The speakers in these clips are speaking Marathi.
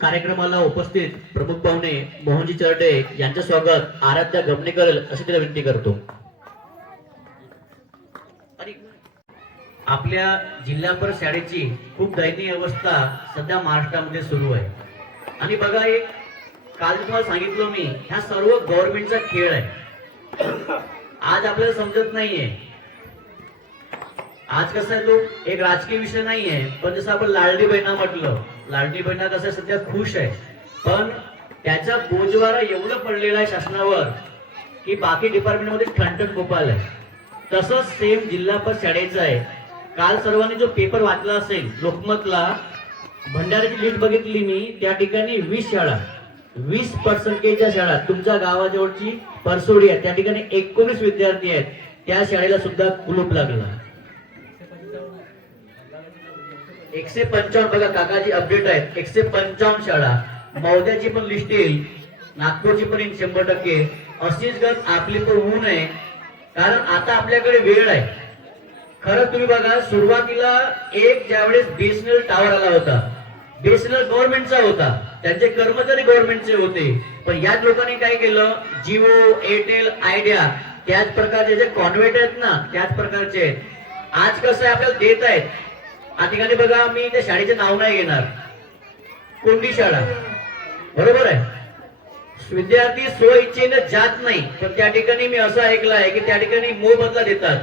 कार्यक्रमाला उपस्थित प्रमुख पाहुणे मोहनजी चरडे यांचे स्वागत आराध्या गमने करेल अशी त्याला विनंती करतो. आपल्या जिल्हा शाळेची खूप दयनीय अवस्था सध्या महाराष्ट्रामध्ये सुरू आहे. आणि बघा एक काल तुम्हाला सांगितलं मी ह्या सर्व गव्हर्नमेंटचा खेळ आहे. आज आपल्याला समजत नाहीये आज कसं आहे तो एक राजकीय विषय नाहीये पण जसं आपण लाडली बहिणा म्हटलं लाडली बहिणा कसं सध्या खुश आहे. पण त्याचा बोजवारा एवढं पडलेला आहे शासनावर की बाकी डिपार्टमेंटमध्ये ठणठण गोपाल आहे. तसंच सेम जिल्हा परिषद शाळेचं आहे. काल सर्वांनी जो पेपर वाचला असेल लोकमतला भंडाऱ्याची लिस्ट बघितली मी त्या ठिकाणी वीस शाळा वीस पर्सेंटेजच्या शाळा तुमच्या गावाजवळची परसोडी आहे त्या ठिकाणी एकोणीस विद्यार्थी आहेत. त्या शाळेला सुद्धा कुलूप लागला. एकशे पंचावन्न बघा काकाजी अपडेट आहेत. एकशे पंचावन्न शाळा. मौद्याची पण लिस्ट येईल. नागपूरची पण येईल शंभर टक्के. अशीच गत आपली पण होऊ नये. कारण आता आपल्याकडे वेळ आहे. खरं तुम्ही बघा सुरुवातीला एक ज्यावेळेस बीएसएनएल टावर आला होता. बीएसएनएल गव्हर्नमेंटचा होता. त्यांचे कर्मचारी गव्हर्नमेंटचे होते. पण याच लोकांनी काय केलं? जिओ एअरटेल आयडिया त्याच प्रकारचे जे कॉन्व्हेट आहेत ना त्याच प्रकारचे आज कसं आहे आपल्याला देत आहेत. आणि ठिकाणी बघा मी त्या शाळेचे नाव नाही घेणार. कोणती शाळा. बरोबर आहे? विद्यार्थी स्व इच्छेने जात नाही पण त्या ठिकाणी मी असं ऐकलं आहे की त्या ठिकाणी मोबदला देतात.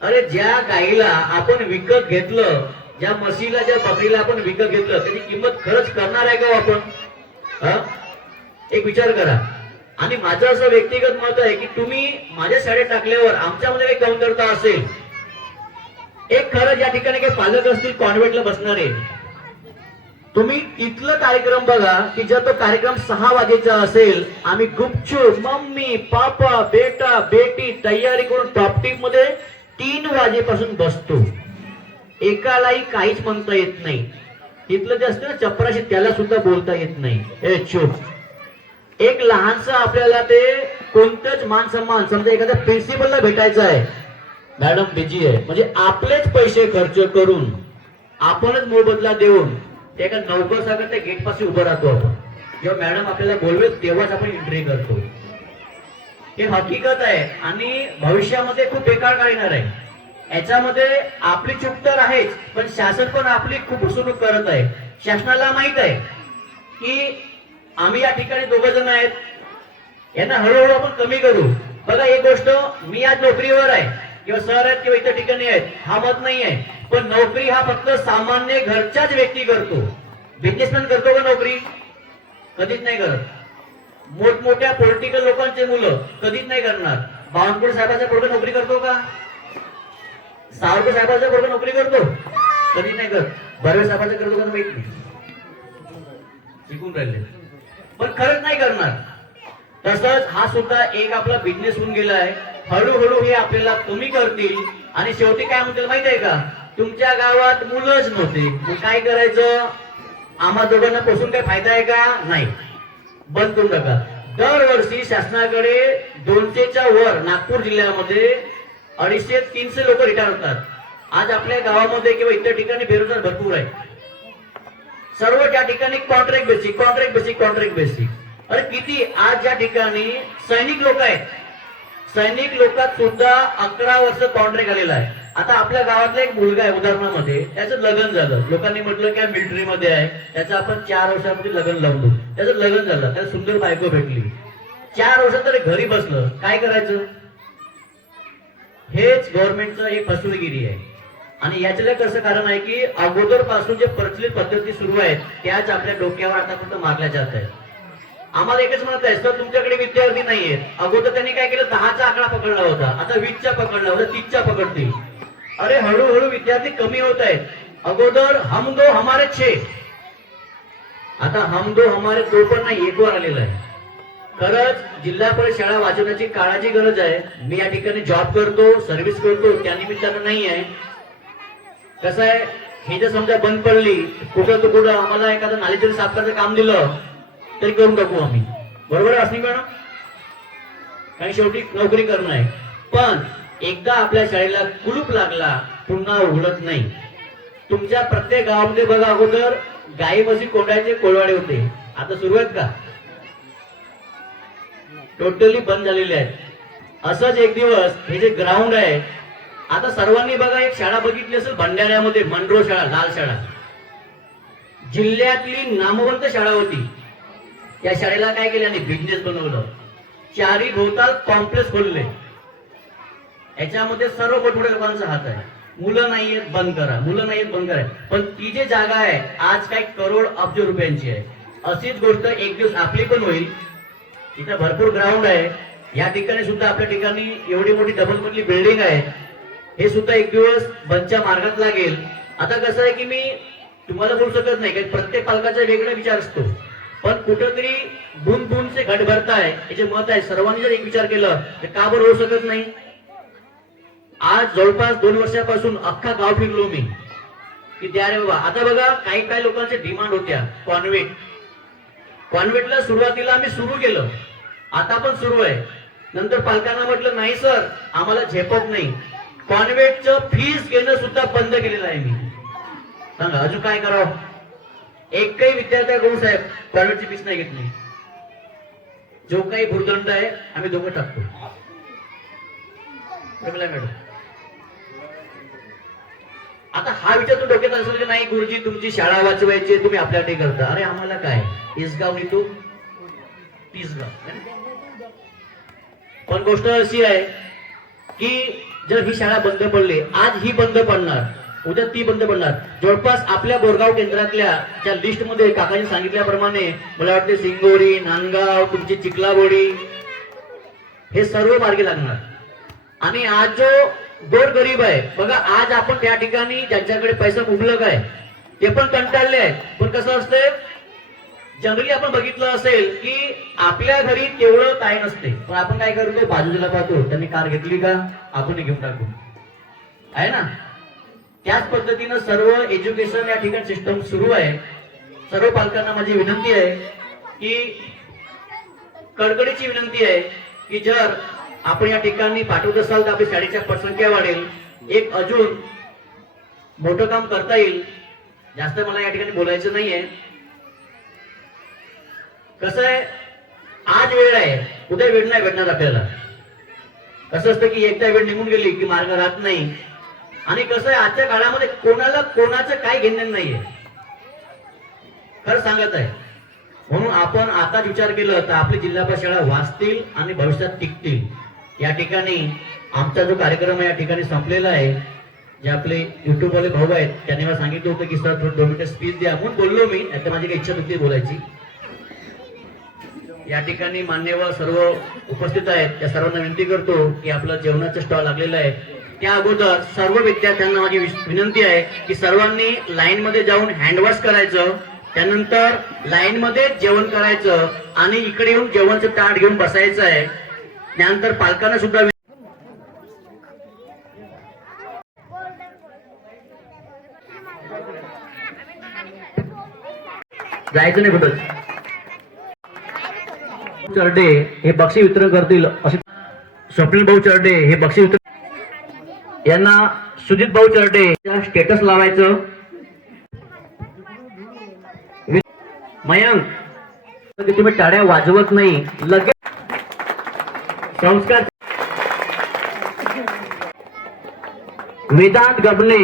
अरे ज्या गाईला आपण विकत घेतलं ज्या म्हशीला ज्या बकरीला आपण विकत घेतलं त्याची किंमत खरंच करणार आहे का हो आपण? हा? एक विचार करा. आणि माझं असं व्यक्तिगत मत आहे की तुम्ही माझ्या शाळेत टाकल्यावर आमच्यामध्ये काही कमतरता असेल एक खरं या ठिकाणी काही पालक असतील कॉन्व्हेंटला बसणारे तुम्ही इथलं कार्यक्रम बघा की जर तो कार्यक्रम सहा वाजेचा असेल आम्ही गुपचूप मम्मी पापा बेटा बेटी तयारी करून टॉपटिपमध्ये तीन वाजेपासून बसतो. एकालाही काहीच म्हणता येत नाही. तिथलं जे असतं ना चपराशी त्याला सुद्धा बोलता येत नाही. ए चुप. एक लहानस आपल्याला ते कोणतंच मान सन्मान समजा एखाद्या प्रिन्सिपलला भेटायचं आहे मॅडम बिजी आहे. म्हणजे आपलेच पैसे खर्च करून आपणच मोबदला देऊन ते एका नौकर सागर त्या गेट पाशी उभं राहतो आपण. जेव्हा मॅडम आपल्याला बोलवेल तेव्हाच आपण एंट्री करतो. हे हकीकत आहे आणि भविष्यामध्ये खूप बेकार काढणार येणार आहे. याच्यामध्ये आपली चूक तर आहेच पण शासन पण आपली खूप फसवणूक करत आहे. शासनाला माहीत आहे की आम्ही या ठिकाणी दोघ जण आहेत. यांना हळूहळू आपण कमी करू. बघा एक गोष्ट मी आज नोकरीवर आहे. किंवा सर आहेत किंवा इतर ठिकाणी आहेत हा मत नाही आहे पण नोकरी हा फक्त सामान्य घरच्याच व्यक्ती करतो. बिझनेसमॅन करतो का नोकरी? कधीच नाही करत. मोठमोठ्या पॉलिटिकल लोकांचे मुलं कधीच नाही करणार. बावनकुळे साहेबाचा पोरगा नोकरी करतो का? सावरकर साहेबाचा पोरगा नोकरी करतो? कधीच नाही करत. बर्वे साहेबाचा करतो का माहीत नाही. शिकून राहिले. पण खरंच नाही करणार. तसंच हा सुद्धा एक आपला बिझनेस होऊन गेला आहे. हळूहळू हे आपल्याला कमी करतील. आणि शेवटी काय म्हणतील माहिती आहे का? तुमच्या गावात मुलंच नव्हते. मग काय करायचं? आम्हा दोघांना पोसून काय फायदा आहे का? नाही. बंद करून नका दरवर्षी शासनाकडे दोनशेच्या वर नागपूर जिल्ह्यामध्ये अडीचशे तीनशे लोक रिटायर होतात. आज आपल्या गावामध्ये किंवा इतर ठिकाणी बेरोजगार भरपूर आहे सर्व त्या ठिकाणी contract basic contract basic contract basic अरे किती? आज ज्या ठिकाणी सैनिक लोक आहेत सैनिक लोकात सुद्धा अकरा वर्ष कॉन्ट्रॅक्ट आलेला आहे. आता आपल्या गावातला एक मुलगा आहे उदाहरणामध्ये त्याचं लग्न झालं. लोकांनी म्हटलं की मिलिटरी मध्ये आहे. त्याचं आपण चार वर्षामध्ये लग्न लावलो त्याचं लग्न झालं. त्याला सुंदर बायको भेटली. चार वर्षात तरी घरी बसलं. काय करायचं? हेच गव्हर्नमेंटचं एक फसवेगिरी आहे. आणि याच्याला कसं कारण आहे की अगोदरपासून जे प्रचलित पद्धती सुरू आहेत त्याच आपल्या डोक्यावर आता फक्त मारल्या जात आहेत. आम्हाला एकच म्हणत आहे सर तुमच्याकडे विद्यार्थी नाहीयेत. अगोदर त्यांनी काय केलं? दहाचा आकडा पकडला होता. आता वीसचा पकडला होता तीसचा पकडतील. अरे हळूहळू विद्यार्थी कमी होत आहेत. अगोदर हम दो हमारे छे. आता हम दो हमारे दो पण नाही एक वर आलेला आहे. खरंच जिल्हा परिषद शाळा वाचवण्याची काळाची गरज आहे. मी या ठिकाणी जॉब करतो सर्व्हिस करतो त्या निमित्तानं नाही आहे. कसं आहे? हे जर समजा बंद पडली कुठं तो कुठं आम्हाला एखादं नाली जरी साफ करायचं काम दिलं तरी करून टाकू आम्ही. बरोबर आहे असं मॅडम काही शेवटी नोकरी करणं आहे. पण एकदा आपल्या शाळेला कुलूप लागला पुन्हा उघडत नाही. तुमच्या प्रत्येक गावामध्ये बघा अगोदर गाई म्हशी कोंडायचे कोळवाडे होते. आता सुरू आहेत का? टोटली बंद झालेले आहेत. असंच एक दिवस हे जे ग्राउंड आहे आता सर्वांनी बघा एक शाळा बघितली असेल भंडाऱ्यामध्ये मंडरो शाळा लाल शाळा. जिल्ह्यातली नामवंत शाळा होती. या शाळेला काय केल्याने बिझनेस बनवलं. चारी भोवताल कॉम्प्लेक्स खोलले. याच्यामध्ये सर्व मोठमोठ्या लोकांचा हात आहे. मुलं नाहीयेत बंद करा. मुलं नाहीयेत बंद करा. पण ती जी जागा आहे आज काही करोड अब्ज रुपयांची आहे. अशीच गोष्ट एक दिवस आपली पण होईल. इथं भरपूर ग्राउंड आहे. या ठिकाणी सुद्धा आपल्या ठिकाणी एवढी मोठी डबल मधली बिल्डिंग आहे. हे सुद्धा एक दिवस बंदच्या मार्गात लागेल. आता कसं आहे की मी तुम्हाला बोलू शकत नाही कारण प्रत्येक पालकाचा वेगळा विचार असतो. पण कुठंतरी बुन बुनचे घट भरताय याचे मत आहे. सर्वांनी जर एक विचार केलं तर का बरं होऊ शकत नाही? आज जवळपास दोन वर्षापासून अख्खा गाव फिरलो मी. की द्या रे बाबा आता बघा काही काही लोकांच्या डिमांड होत्या. कॉन्व्हेंट कॉन्व्हेंटला सुरुवातीला आम्ही सुरू केलं. आता पण सुरू आहे. नंतर पालकांना म्हटलं नाही सर आम्हाला झेपत नाही. कॉन्व्हेंटचं फीस घेणं सुद्धा बंद केलेलं आहे मी. सांगा अजून काय करावं? एकही विद्यार्थ्याकडून साहेब कॉन्व्हेंटची फीस नाही घेतली. जो काही भूर्दंड आहे आम्ही दोघं टाकतो. मॅडम. आता हा विचार तू डोक्यात असेल की नाही गुरुजी तुमची शाळा वाचवायची तुम्ही आपल्याकडे करता. अरे आम्हाला काय? इसगाव तू तीसगाव पण गोष्ट अशी आहे की जर ही शाळा बंद पडली आज ही बंद पडणार. उद्या ती बंद पडणार. जवळपास आपल्या बोरगाव केंद्रातल्या त्या लिस्टमध्ये काकांनी सांगितल्याप्रमाणे मला वाटते सिंगोरी नांदगाव तुमची चिखलाबोडी हे सर्व मार्गी लागणार. आणि आज जो गोर गरीब आहे बघा आज आपण त्या ठिकाणी ज्यांच्याकडे पैसा मुबलक आहे ते पण कंटाळले आहेत. पण कसं असतंय जनरली आपण बघितलं असेल की आपल्या घरी तेवढं काय नसते. पण आपण काय करतो बाजूला पाहतो त्यांनी कार घेतली का आपण घेऊन टाकू. आहे ना? त्याच पद्धतीनं सर्व एज्युकेशन या ठिकाणी सिस्टम सुरू आहे. सर्व पालकांना माझी विनंती आहे की कडकडीची विनंती आहे की जर आपण या ठिकाणी पाठवत असाल तर आपली शाळेच्या पटसंख्या वाढेल? एक अजून मोठं काम करता येईल. जास्त मला या ठिकाणी बोलायचं नाहीये. कसं आहे? आज वेळ आहे. उद्या वेळ नाही भेटणार आपल्याला. कसं असतं की एकदा वेळ निघून गेली की मार्ग राहत नाही. आणि कसं आहे आजच्या काळामध्ये कोणाला कोणाचं काय घेणं नाहीये. खरं सांगत आहे. म्हणून आपण आता विचार केला तर आपली जिल्हा परिषद शाळा वाचतील आणि भविष्यात टिकतील. या ठिकाणी आमचा जो कार्यक्रम आहे या ठिकाणी संपलेला आहे. जे आपले युट्यूबवाले भाऊ आहेत त्यांनी मला सांगितलं होतं की सर थोडं दोन मिनिटं स्पीच द्या. म्हणून बोललो मी आता माझी काही इच्छा नव्हती बोलायची. या ठिकाणी मान्यवर सर्व उपस्थित आहेत. त्या सर्वांना विनंती करतो की आपलं जेवणाचा स्टॉल लागलेला आहे. त्या अगोदर सर्व विद्यार्थ्यांना माझी विनंती आहे की सर्वांनी लाईनमध्ये जाऊन हँडवॉश करायचं त्यानंतर लाईनमध्ये जेवण करायचं आणि इकडे येऊन जेवणचं ताट घेऊन बसायचं आहे. त्यानंतर पालकांना सुद्धा जायचं नाही कुठं? चरडे हे बक्षी वितरण करतील असे स्वप्नील भाऊ चरडे हे बक्षी वितरण यांना सुजित भाऊ चरटे स्टेटस लावायचं. मयंक म्हणजे तुम्ही टाळ्या वाजवत नाही लगेच संस्कार. वेदांत गबने.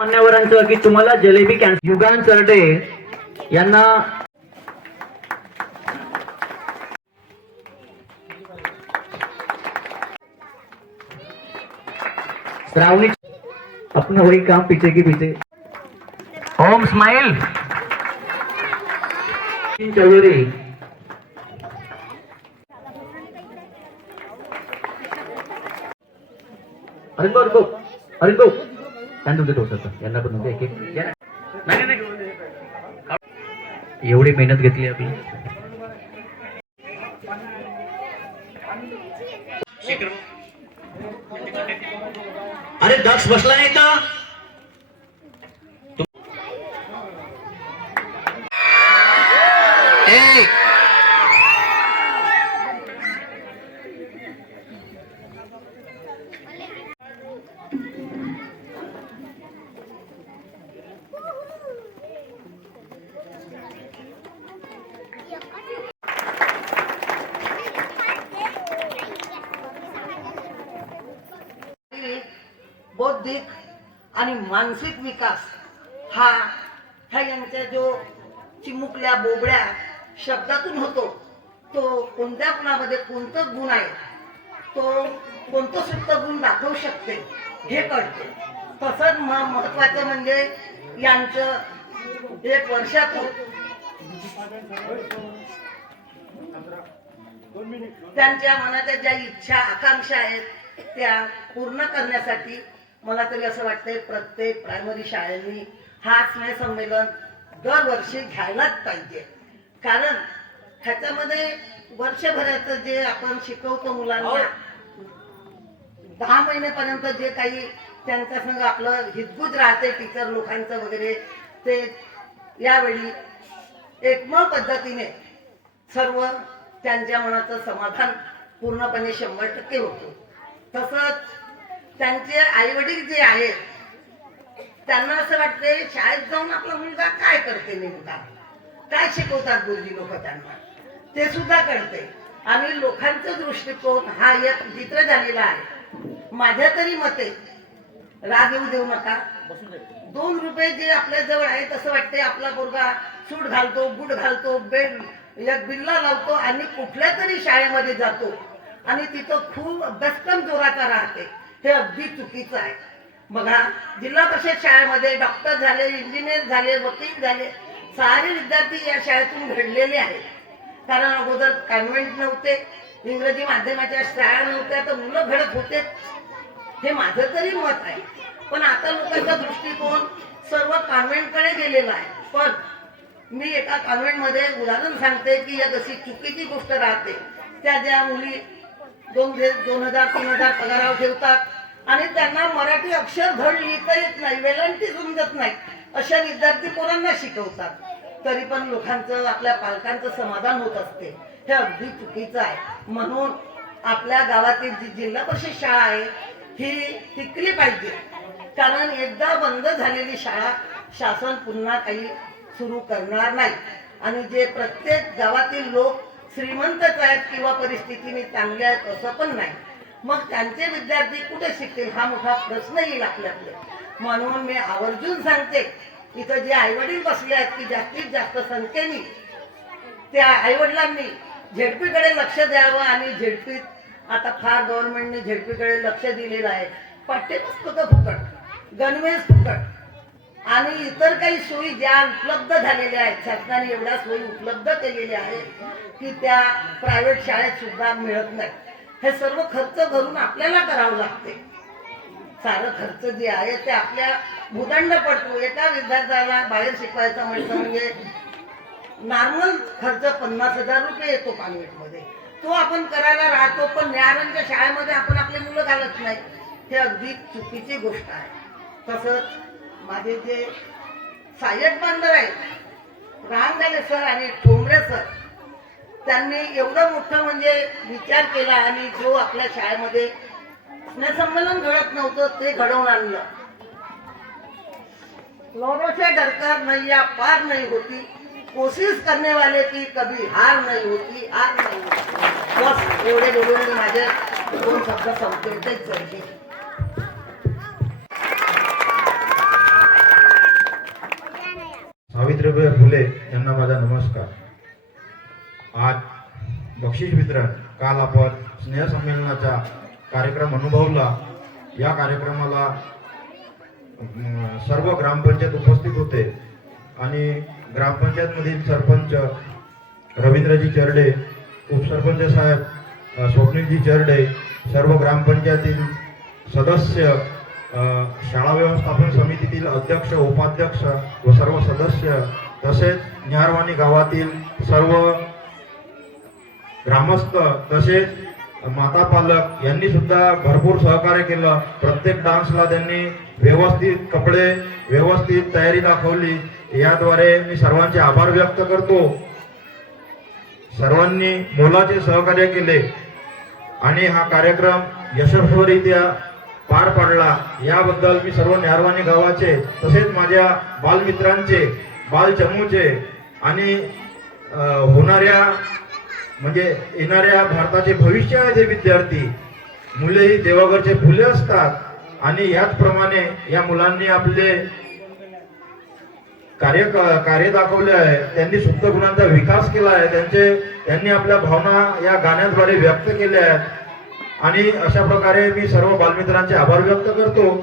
मान्यवरांचं की तुम्हाला जलेबी कॅन्सर युगान चरटे. यांना श्रावणी अपना वही काम पीछे की पीछे। ओम स्माइल। चौधरी। अरे बघ बघ अरे बघ काय तुमचं यांना पण एक एक. एवढी मेहनत घेतली आपली. अरे दक्ष बसला नाही का? बौद्धिक आणि मानसिक विकास हा ह्या यांच्या जो चिमुकल्या बोबड्या शब्दातून होतो तो कोणत्या गुणामध्ये कोणतं गुण आहे तो कोणतं सुप्त गुण दाखवू शकते हे कळते. तसंच म महत्वाचं म्हणजे यांचं एक वर्षातून त्यांच्या मनाच्या ज्या इच्छा आकांक्षा आहेत त्या पूर्ण करण्यासाठी मला तरी असं वाटतंय प्रत्येक प्रायमरी शाळेंनी हा स्नेह संमेलन दरवर्षी घ्यायलाच पाहिजे. कारण ह्याच्यामध्ये वर्षभराचं जे आपण शिकवतो मुलांना दहा महिनेपर्यंत जे काही त्यांच्या संग आपलं हितगुज राहते टीचर लोकांचं वगैरे ते यावेळी एकमळ पद्धतीने सर्व त्यांच्या मनाचं समाधान पूर्णपणे शंभर टक्के होतो. तसंच त्यांचे आई वडील जे आहेत त्यांना असं वाटते शाळेत जाऊन आपला मुलगा काय करते नेमका? काय शिकवतात गुरुजी लोक त्यांना? ते सुद्धा कळते आणि लोकांचा दृष्टिकोन हा एक विचित्र झालेला आहे. माझ्या तरी मते राग येऊ देऊ नका. दोन रुपये जे आपल्या जवळ आहे तसं वाटते आपला मुलगा सूट घालतो बूट घालतो बेड एक बिल्ला लावतो आणि कुठल्या तरी शाळेमध्ये जातो. आणि तिथं खूप अभ्यासक्रम जोराचा राहते. हे अगदी चुकीचं आहे. बघा जिल्हा परिषद शाळेमध्ये डॉक्टर झाले इंजिनियर झाले वकील झाले सारे विद्यार्थी या शाळेतून घडलेले आहेत. कारण अगोदर कॉन्व्हेंट नव्हते इंग्रजी माध्यमाच्या शाळा नव्हत्या तर मुलं घडत होते. हे माझं तरी मत आहे. पण आता लोकांचा दृष्टिकोन सर्व कॉन्व्हेंटकडे गेलेला आहे. पण मी एका कॉन्व्हेंटमध्ये उदाहरण सांगते की एक अशी चुकीची गोष्ट राहते. त्या ज्या मुली दोन दोन हजार तीन हजार पगारावर ठेवतात आणि त्यांना मराठी अक्षर धड लिहिता येत नाही वेलांटी समजत नाही अशा विद्यार्थी पोरांना शिकवतात. तरी पण लोकांचं आपल्या पालकांचं समाधान होत असते. हे अगदी चुकीचं आहे. म्हणून आपल्या गावातील जी जिल्हा परिषद शाळा आहे ही टिकली पाहिजे. कारण एकदा बंद झालेली शाळा शासन पुन्हा काही सुरू करणार नाही. आणि जे प्रत्येक गावातील लोक श्रीमंतच आहेत किंवा परिस्थितीने चांगले आहेत असं पण नाही. मग त्यांचे विद्यार्थी कुठे शिकतील हा मोठा प्रश्न येईल आपल्याकडे. म्हणून मी आवर्जून सांगते इथं जे आईवडील बसले आहेत की जास्तीत जास्त संख्येने त्या आईवडिलांनी झेडपीकडे लक्ष द्यावं आणि झेडपीत आता फार गव्हर्नमेंटने झेडपीकडे लक्ष दिलेलं आहे. पाठ्यपुस्तकं फुकट गणवेश फुकट आणि इतर काही सोयी ज्या उपलब्ध झालेल्या आहेत शासनाने एवढ्या सोयी उपलब्ध केलेल्या आहेत की त्या प्रायव्हेट शाळेत सुद्धा मिळत नाही हे सर्व खर्च भरून आपल्याला करावं लागते. सारं खर्च जे आहे ते आपल्या भूदंड पडतो. एका विद्यार्थ्याला बाहेर शिकवायचं म्हटलं म्हणजे नॉर्मल खर्च पन्नास हजार रुपये येतो कॉन्व्हेंटमध्ये तो आपण करायला राहतो पण न्यायांच्या शाळेमध्ये आपण आपले मुलं घालत नाही. हे अगदी चुकीची गोष्ट आहे. तसंच माझे जे सहाय्यक बांधव आहेत रामगाले सर आणि ठोंबरे सर त्यांनी एवढं मोठं म्हणजे विचार केला आणि जो आपल्या शाळेमध्ये स्नेहसंमेलन घडत नव्हतं ते घडवून आणलं. लोगों से डरकर नैया पार नाही होती. कोशिश करने वाले की कभी हार नाही होती हार नाही होती. बस एवढे बोलून मी माझे दोन शब्द संपते पाहिजे सावित्रीबाई फुले यांना माझा नमस्कार. बक्षीस वितरण. काल आपण स्नेहसंमेलनाचा कार्यक्रम अनुभवला. या कार्यक्रमाला सर्व ग्रामपंचायत उपस्थित होते. आणि ग्रामपंचायतमधील सरपंच रवींद्रजी चरडे उपसरपंच साहेब स्वप्नीलजी चरडे सर्व ग्रामपंचायतील सदस्य शाळा व्यवस्थापन समितीतील अध्यक्ष उपाध्यक्ष व सर्व सदस्य तसेच न्यारवाणी गावातील सर्व ग्रामस्थ तसेच माता पालक यांनी सुद्धा भरपूर सहकार्य केलं. प्रत्येक डान्सला त्यांनी व्यवस्थित कपडे व्यवस्थित तयारी दाखवली. याद्वारे मी सर्वांचे आभार व्यक्त करतो. सर्वांनी मोलाचे सहकार्य केले. आणि हा कार्यक्रम यशस्वीरित्या पार पाडला. याबद्दल मी सर्व न्यारवाणी गावाचे तसेच माझ्या बालमित्रांचे बालचमूचे आणि होणाऱ्या म्हणजे येणाऱ्या भारताचे भविष्य आहे जे विद्यार्थी मुले ही देवाघरचे फुले असतात आणि याचप्रमाणे या मुलांनी आपले कार्य कार्य दाखवले आहे त्यांनी सुप्त गुणांचा विकास केला आहे त्यांचे त्यांनी आपल्या भावना या गाण्याद्वारे व्यक्त केल्या आहेत. आणि अशा प्रकारे मी सर्व बालमित्रांचे आभार व्यक्त करतो.